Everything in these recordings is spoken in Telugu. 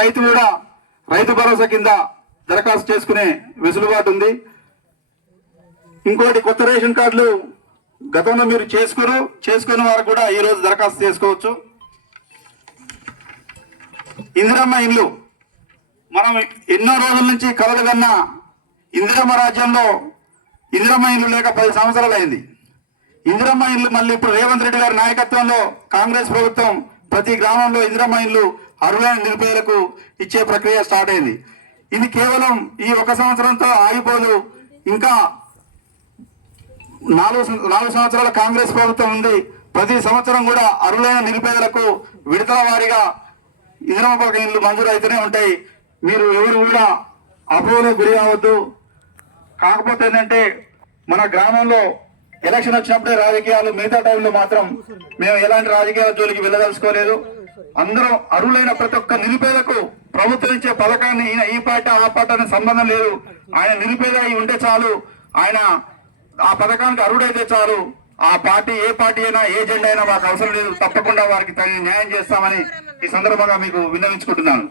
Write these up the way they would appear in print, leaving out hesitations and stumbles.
రైతు కూడా రైతు భరోసా కింద దరఖాస్తు చేసుకునే వెసులుబాటు ఉంది. ఇంకోటి కొత్త రేషన్ కార్డులు గతంలో మీరు చేసుకునే వారు కూడా ఈ రోజు దరఖాస్తు చేసుకోవచ్చు. ఇందిరమ్మ ఇల్లు మనం ఎన్నో రోజుల నుంచి కలలు కన్నా ఇందిరమ్మ రాజ్యంలో ఇందిరమ్మ ఇల్లు లేక 10 సంవత్సరాలు అయింది. ఇందిరమ్మ ఇల్లు మళ్ళీ ఇప్పుడు రేవంత్ రెడ్డి గారి నాయకత్వంలో కాంగ్రెస్ ప్రభుత్వం ప్రతి గ్రామంలో ఇందిరమ్మ ఇల్లు అర్హులైన నిరుపేదలకు ఇచ్చే ప్రక్రియ స్టార్ట్ అయింది. ఇది కేవలం ఈ 1 సంవత్సరంతో ఆగిపోదు. ఇంకా 4 సంవత్సరాల కాంగ్రెస్ ప్రభుత్వం ఉంది. ప్రతి సంవత్సరం కూడా అర్హులైన నిరుపేదలకు విడతల వారీగా ఇందిరమ్మ పథకం ఇల్లు మంజూరు అయితేనే ఉంటాయి. మీరు ఎవరు కూడా అపోహలో గురి కావద్దు. కాకపోతే ఏంటంటే మన గ్రామంలో ఎలక్షన్ వచ్చినప్పుడే రాజకీయాలు, మిగతా టైంలో మాత్రం మేము ఎలాంటి రాజకీయాల జోలికి వెళ్ళదలుచుకోలేదు. అందరం అర్హులైన ప్రతి ఒక్క నిరుపేదకు ప్రభుత్వం ఇచ్చే పథకాన్ని ఈయన ఈ పార్టీ ఆ పార్టీ అనే సంబంధం లేదు. ఆయన నిరుపేద అయి ఉంటే చాలు, ఆయన ఆ పథకానికి అర్హుడైతే చాలు. ఆ పార్టీ ఏ పార్టీ అయినా ఏ జెండా అయినా మాకు అవసరం లేదు. తప్పకుండా వారికి తగిన న్యాయం చేస్తామని ఈ సందర్భంగా మీకు విన్నవించుకుంటున్నాను.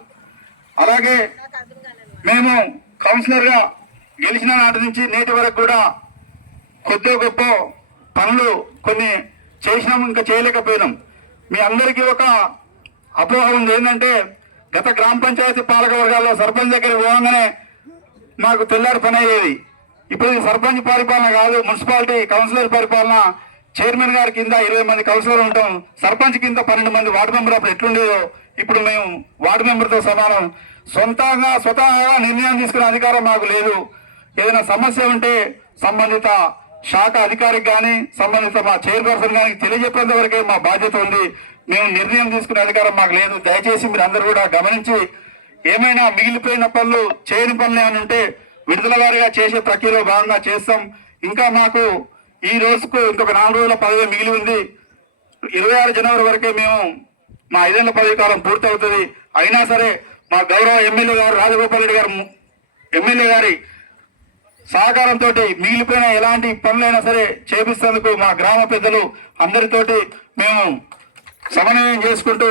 అలాగే మేము కౌన్సిలర్ గా గెలిచిన నాటి నుంచి నేటి వరకు కూడా కొద్ది గొప్ప పనులు కొన్ని చేసినాం, ఇంకా చేయలేకపోయినాం. మీ అందరికీ ఒక అపోహ ఉంది. ఏంటంటే గత గ్రామ పంచాయతీ పాలక వర్గాల్లో సర్పంచ్ దగ్గర పోగానే మాకు తెల్లారి పని అయ్యేది. ఇప్పుడు ఇది సర్పంచ్ పరిపాలన కాదు, మున్సిపాలిటీ కౌన్సిలర్ పరిపాలన. చైర్మన్ గారి కింద 20 మంది కౌన్సిలర్ ఉంటాం, సర్పంచ్ కింద 12 మంది వార్డు మెంబర్. అప్పుడు ఎట్లుండేదో ఇప్పుడు మేము వార్డు మెంబర్తో సమానం. స్వతహాగా నిర్ణయం తీసుకునే అధికారం మాకు లేదు. ఏదైనా సమస్య ఉంటే సంబంధిత శాఖ అధికారికి కానీ సంబంధిత మా చైర్పర్సన్ కానీ తెలియజెప్పేంత వరకే మా బాధ్యత ఉంది. మేము నిర్ణయం తీసుకునే అధికారం మాకు లేదు. దయచేసి మీరు అందరూ కూడా గమనించి ఏమైనా మిగిలిపోయిన పనులు, చేయని పనులు అని ఉంటే విడుదల వారీగా చేసే ప్రక్రియలో భాగంగా చేస్తాం. ఇంకా మాకు ఈ రోజుకు ఇంకొక 4 రోజుల పదవి మిగిలి ఉంది. 26 జనవరి వరకే మేము మా 5 ఏళ్ల పదవి కాలం పూర్తవుతుంది. అయినా సరే మా గౌరవ ఎమ్మెల్యే గారు రాజగోపాల్ రెడ్డి గారు ఎమ్మెల్యే గారి సహకారంతో మిగిలిపోయిన ఎలాంటి పనులైనా సరే చేపిస్తేందుకు మా గ్రామ పెద్దలు అందరితోటి మేము సమన్వయం చేసుకుంటూ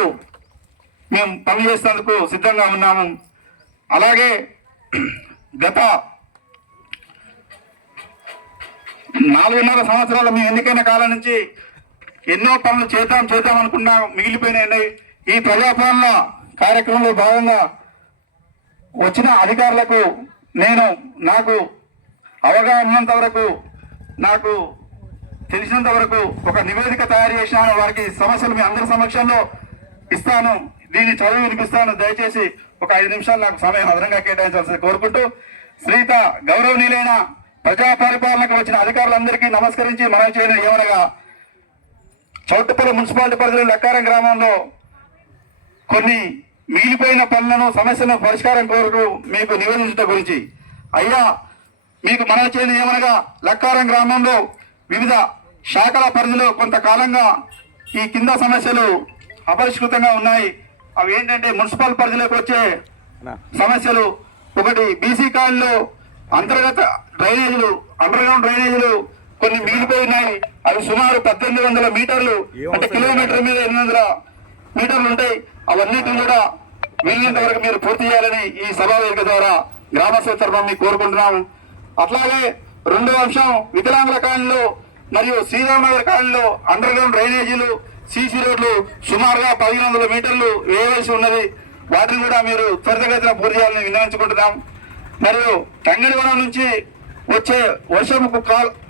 మేము పని చేసేందుకు సిద్ధంగా ఉన్నాము. అలాగే గత 4.5 సంవత్సరాల మీ ఎన్నికైన కాలం నుంచి ఎన్నో పనులు చేద్దాం అనుకున్నా మిగిలిపోయినాయి. ఈ ప్రజాపాలన కార్యక్రమంలో భాగంగా వచ్చిన అధికారులకు నాకు అవగాహన ఉన్నంత వరకు, నాకు తెలిసినంత వరకు ఒక నివేదిక తయారు చేసినాను. వారికి సమస్యలు మీ అందరి సమక్షంలో ఇస్తాను. దీన్ని చదివి వినిపిస్తాను. దయచేసి ఒక 5 నిమిషాలు నాకు సమయం అదనంగా కేటాయించాల్సి కోరుకుంటూ, శ్రీత గౌరవనీయులైన ప్రజా పరిపాలనకు వచ్చిన అధికారులందరికీ నమస్కరించి మనం చేయడం ఏమనగా, చౌటుపల్లి మున్సిపాలిటీ పరిధిలో లక్కారం గ్రామంలో కొన్ని మిగిలిపోయిన పనులను, సమస్యలను పరిష్కారం కోరుతూ మీకు నివేదించడం గురించి. అయ్యా, మీకు మనం చేయడం ఏమనగా, లక్కారం గ్రామంలో వివిధ శాఖల పరిధిలో కొంతకాలంగా ఈ కింద సమస్యలు అపరిష్కృతంగా ఉన్నాయి. అవి ఏంటంటే మున్సిపల్ పరిధిలోకి వచ్చే సమస్యలు. ఒకటి, బీసీ కాలనీలో అంతర్గత డ్రైనేజీలు, అండర్ గ్రౌండ్ డ్రైనేజీలు కొన్ని మిగిలిపోయి ఉన్నాయి. అవి సుమారు 1800 మీటర్లు, అంటే కిలోమీటర్ మీద 800 మీటర్లు ఉంటాయి. అవన్నిటిని కూడా వీలైనంత వరకు మీరు పూర్తి చేయాలని ఈ సభావేదిక ద్వారా గ్రామస్తుల తరఫున మీకు కోరుకుంటున్నాము. అట్లాగే రెండో అంశం, వికలాంగుల కాలనీలో మరియు శ్రీరామనగర్ కాలనీలో అండర్ గ్రౌండ్ డ్రైనేజీలు, సీసీ రోడ్లు సుమారుగా 1500 మీటర్లు వేయవలసి ఉన్నది. వాటిని కూడా మీరు త్వరితగతిన పూర్తి చేయాలని విన్నవించుకుంటున్నాం. మరియు తంగడివనం నుంచి వచ్చే వర్షపు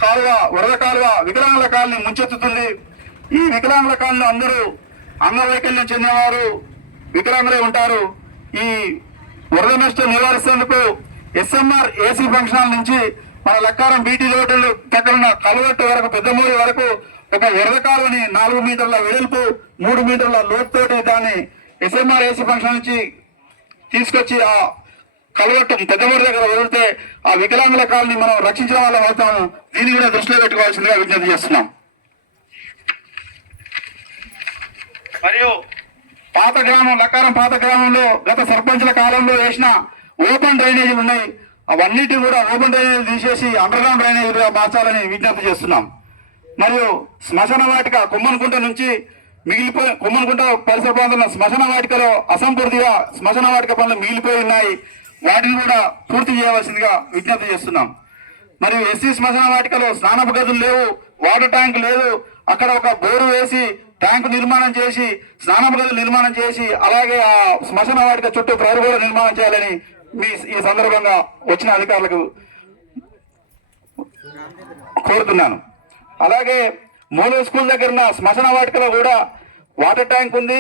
కాలువ, వరద కాలువ వికలాంగుల కాలనీ ముంచెత్తుతుంది. ఈ వికలాంగుల కాలనీలో అందరూ అంగవైకల్యం చెందినవారు, వికలాంగులే ఉంటారు. ఈ వరద నష్టం నివారిస్తేందుకు SMR AC ఫంక్షన్ హాల్ నుంచి మన లక్కారం బీటీ రోడ్డు దగ్గర ఉన్న కలవట్టు వరకు, పెద్దమూరి వరకు ఒక వరద కాలువని 4 మీటర్ల వెడల్పు, 3 మీటర్ల లోతుతోటి దాన్ని SMR AC ఫంక్షన్ నుంచి తీసుకొచ్చి ఆ కలవట్టు పెద్దమూరి దగ్గర వదిలితే ఆ వికలాంగుల కాలనీ మనం రక్షించిన వాళ్ళం అవుతాము. దీన్ని కూడా దృష్టిలో పెట్టుకోవాల్సిందిగా విజ్ఞప్తి చేస్తున్నాం. మరియు లక్కారం పాత గ్రామంలో గత సర్పంచుల కాలంలో వేసిన ఓపెన్ డ్రైనేజీలు ఉన్నాయి. అవన్నిటి కూడా ఓపెన్ డ్రైనేజీలు తీసేసి అండర్ గ్రౌండ్ డ్రైనేజీలుగా మార్చాలని విజ్ఞప్తి చేస్తున్నాం. మరియు శ్మశాన వాటిక కుమ్మనకుంట నుంచి మిగిలిపోయి కొమ్మనుకుంట పరిసర ప్రాంతంలో శ్మశాన వాటికలో అసంపూర్తిగా శ్మశాన వాటిక పనులు మిగిలిపోయి ఉన్నాయి. వాటిని కూడా పూర్తి చేయవలసిందిగా విజ్ఞప్తి చేస్తున్నాం. మరియు ఎస్సీ శ్మశాన వాటికలో స్నానపు గదులు లేవు, వాటర్ ట్యాంక్ లేదు. అక్కడ ఒక బోరు వేసి ట్యాంకు నిర్మాణం చేసి స్నానపు గదులు నిర్మాణం చేసి అలాగే ఆ శ్మశాన వాటిక చుట్టూ ప్రహరీ గోడ నిర్మాణం చేయాలని ఈ సందర్భంగా వచ్చిన అధికారులకు కోరుతున్నాను. అలాగే మోడల్ స్కూల్ దగ్గర ఉన్న శ్మశాన వాటికలో కూడా వాటర్ ట్యాంక్ ఉంది,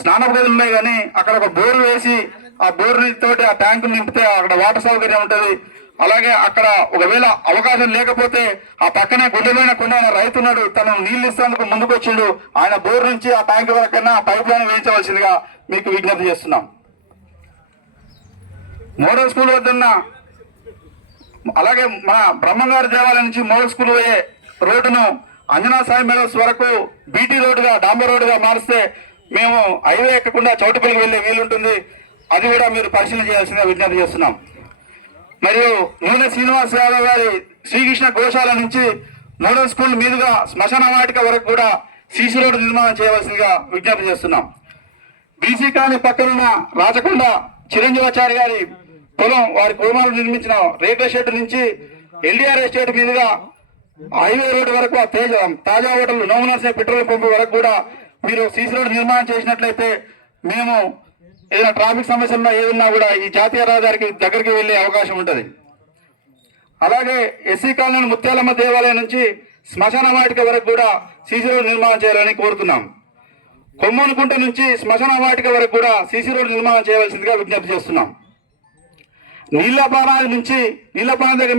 స్నానపు గదులు ఉన్నాయి. కానీ అక్కడ ఒక బోరు వేసి ఆ బోరు తోటి ఆ ట్యాంకు నింపితే అక్కడ వాటర్ సౌకర్యం ఉంటుంది. అలాగే అక్కడ ఒకవేళ అవకాశం లేకపోతే ఆ పక్కనే గుండెమైన కొండ రైతున్నాడు, తను నీళ్లు ఇస్తేందుకు ముందుకు వచ్చిండు. ఆయన బోర్ నుంచి ఆ ట్యాంక్ వరకైనా పైప్ లైన్ వేయించవలసిందిగా మీకు విజ్ఞప్తి చేస్తున్నాం. మోడల్ స్కూల్ వద్ద అలాగే మన బ్రహ్మంగారి దేవాలయం నుంచి మోడల్ స్కూల్ పోయే రోడ్డును అంజనా సాయి మెడల్స్ వరకు బీటీ రోడ్డుగా డాంబర్ రోడ్డుగా మారిస్తే మేము హైవే ఎక్కకుండా చౌటుపల్లికి వెళ్లే వీలుంటుంది. అది కూడా మీరు పరిశీలన చేయాల్సిందిగా విజ్ఞప్తి చేస్తున్నాం. మరియు నూనె శ్రీనివాస్ యాదవ్ గారి శ్రీకృష్ణ గోశాల నుంచి మోడల్ స్కూల్ మీదుగా శ్మశాన వాటిక వరకు కూడా సీసీ రోడ్డు నిర్మాణం చేయవలసిందిగా విజ్ఞప్తి చేస్తున్నాం. బీసీ కాలనీ పక్కనున్న రాచకొండ చిరంజీవాచారి గారి పొలం వారి కుటుంబాలు నిర్మించిన రేకుల షెడ్ నుంచి ఎల్డీఆర్ ఎస్టేట్ మీదుగా హైవే రోడ్డు వరకు తాజా హోటల్ నోమనర్సే పెట్రోల్ పంపు వరకు కూడా మీరు సీసీ రోడ్డు నిర్మాణం చేసినట్లయితే మేము ఏదైనా ట్రాఫిక్ సమస్యల్లో ఏదన్నా కూడా ఈ జాతీయ రహదారికి దగ్గరికి వెళ్లే అవకాశం ఉంటుంది. అలాగే ఎస్సీ కాలనీ ముత్యాలమ్మ దేవాలయం నుంచి శ్మశాన వాటిక వరకు కూడా సీసీ రోడ్డు నిర్మాణం చేయాలని కోరుతున్నాం. కొమ్మనుకుంట నుంచి శ్మశాన వాటిక వరకు కూడా సీసీ రోడ్డు నిర్మాణం చేయవలసిందిగా విజ్ఞప్తి చేస్తున్నాం. నీళ్లపాన నుంచి నీళ్లపాన దగ్గర